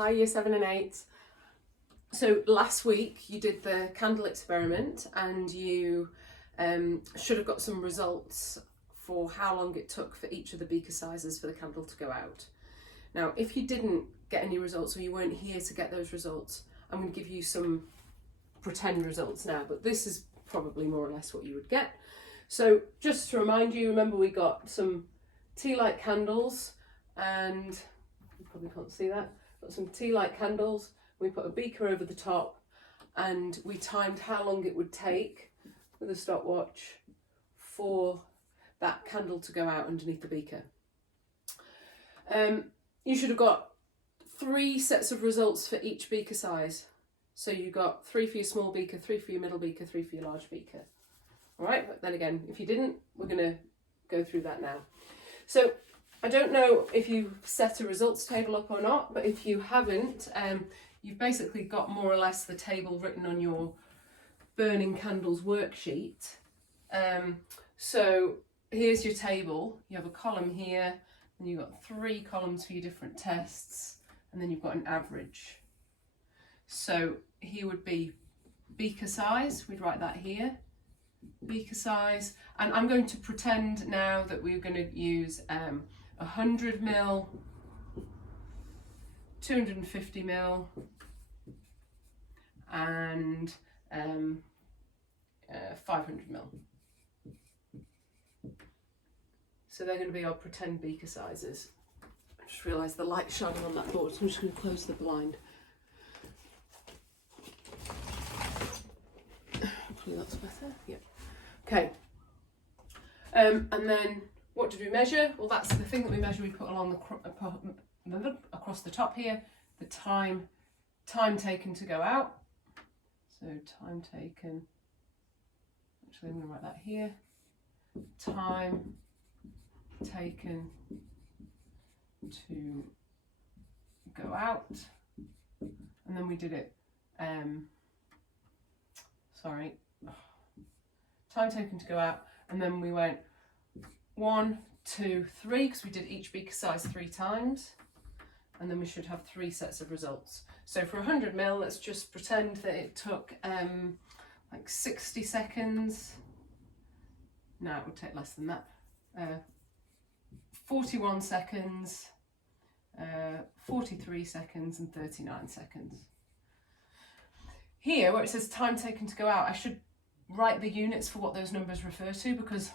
Hi Year 7 and 8. So last week you did the candle experiment and you should have got some results for how long it took for each of the beaker sizes for the candle to go out. Now if you didn't get any results or you weren't here to get those results, I'm going to give you some pretend results now, but this is probably more or less what you would get. So just to remind you, remember we got some tea light candles, and you probably can't see that, got some tea light candles. We put a beaker over the top and we timed how long it would take with a stopwatch for that candle to go out underneath the beaker. You should have got 3 sets of results for each beaker size. So you got 3 for your small beaker, 3 for your middle beaker, 3 for your large beaker. All right, but then again, if you didn't, we're going to go through that now. So I don't know if you've set a results table up or not, but if you haven't, you've basically got more or less the table written on your burning candles worksheet. So here's your table. You have a column here, and you've got 3 columns for your different tests, and then you've got an average. So here would be beaker size, we'd write that here, beaker size, and I'm going to pretend now that we're going to use 100 ml, 250 ml, and 500 ml. So they're going to be our pretend beaker sizes. I just realised the light's shining on that board, so I'm just going to close the blind. Hopefully that's better. Yeah. Okay. And then what did we measure? Well, that's the thing that we measure. We put along the across the top here, the time taken to go out. So time taken. Actually, I'm going to write that here. Time taken to go out, and then we did it. Time taken to go out, and then we went 1, 2, 3 because we did each beaker size 3 times, and then we should have 3 sets of results. So for 100 ml, let's just pretend that it took like 60 seconds. No, it would take less than that. 41 seconds, 43 seconds, and 39 seconds. Here, where it says time taken to go out, I should write the units for what those numbers refer to, because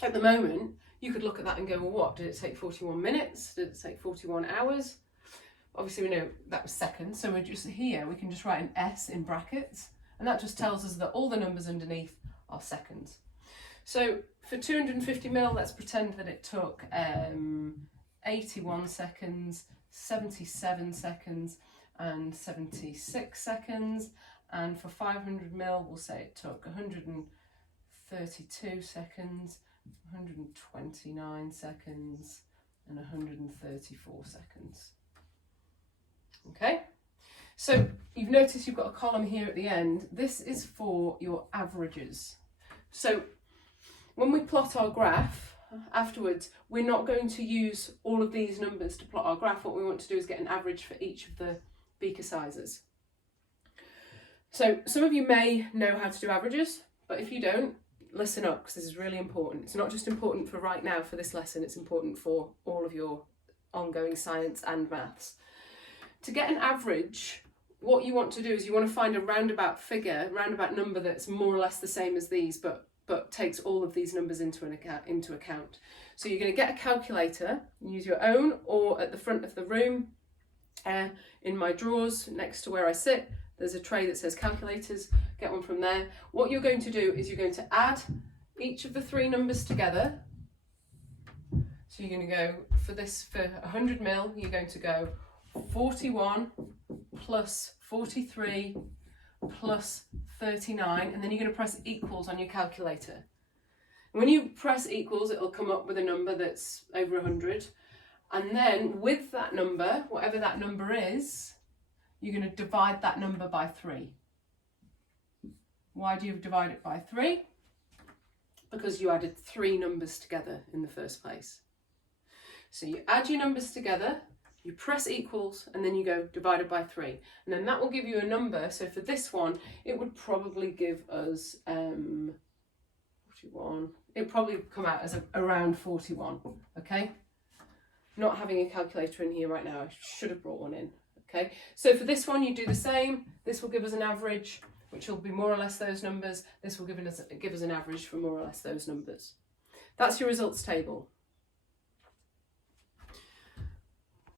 at the moment you could look at that and go, well, what did it take? 41 minutes? Did it take 41 hours? Obviously we know that was seconds, so we're just here, we can just write an S in brackets, and that just tells us that all the numbers underneath are seconds. So for 250 ml, let's pretend that it took 81 seconds, 77 seconds, and 76 seconds. And for 500 ml, we'll say it took 132 seconds, 129 seconds, and 134 seconds. Okay, so you've noticed you've got a column here at the end. This is for your averages. So when we plot our graph afterwards, we're not going to use all of these numbers to plot our graph. What we want to do is get an average for each of the beaker sizes. So some of you may know how to do averages, but if you don't, listen up, because this is really important. It's not just important for right now for this lesson, it's important for all of your ongoing science and maths. To get an average, what you want to do is you want to find a roundabout figure, roundabout number that's more or less the same as these, but takes all of these numbers into account. So you're going to get a calculator, use your own, or at the front of the room, in my drawers next to where I sit, there's a tray that says calculators, get one from there. What you're going to do is you're going to add each of the 3 numbers together. So you're going to go, for 100 ml, you're going to go 41 plus 43 plus 39, and then you're going to press equals on your calculator. And when you press equals, it'll come up with a number that's over 100. And then with that number, whatever that number is, you're going to divide that number by 3. Why do you divide it by 3? Because you added 3 numbers together in the first place. So you add your numbers together, You press equals and then you go divided by 3. And then that will give you a number. So for this one, it would probably give us 41. It'd probably come out as around 41, okay? Not having a calculator in here right now, I should have brought one in, okay? So for this one, you do the same. This will give us an average, which will be more or less those numbers. This will give us an average for more or less those numbers. That's your results table.